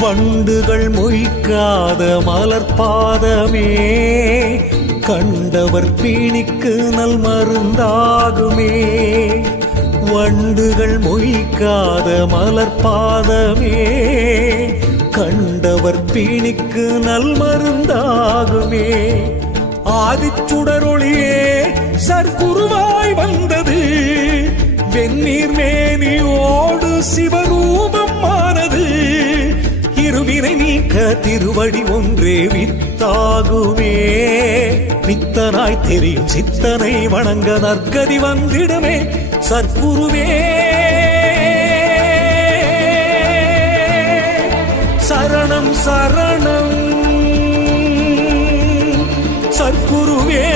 வண்டுகள் மொய்க்காத மலர்பாதமே கண்டவர் பீணிக்கு நல் மருந்தாகுமே. வண்டுகள் மொய்க்காத மலர்பாதமே கண்டவர் பீணிக்கு நல் மருந்தாகுமே. ஆதிச்சுடரொளியே சற்குருவாய் வந்தது, வெந்நீர் மேனியோடு சிவரூபம் ஆனது. இருவினை நீக்க திருவடி ஒன்றே வித்தாகுமே. வித்தனாய் தெரியும் சித்தனை வணங்க நற்கதி வந்திடுமே. சற்குருவே சரணம் சரணம், சற்குருவே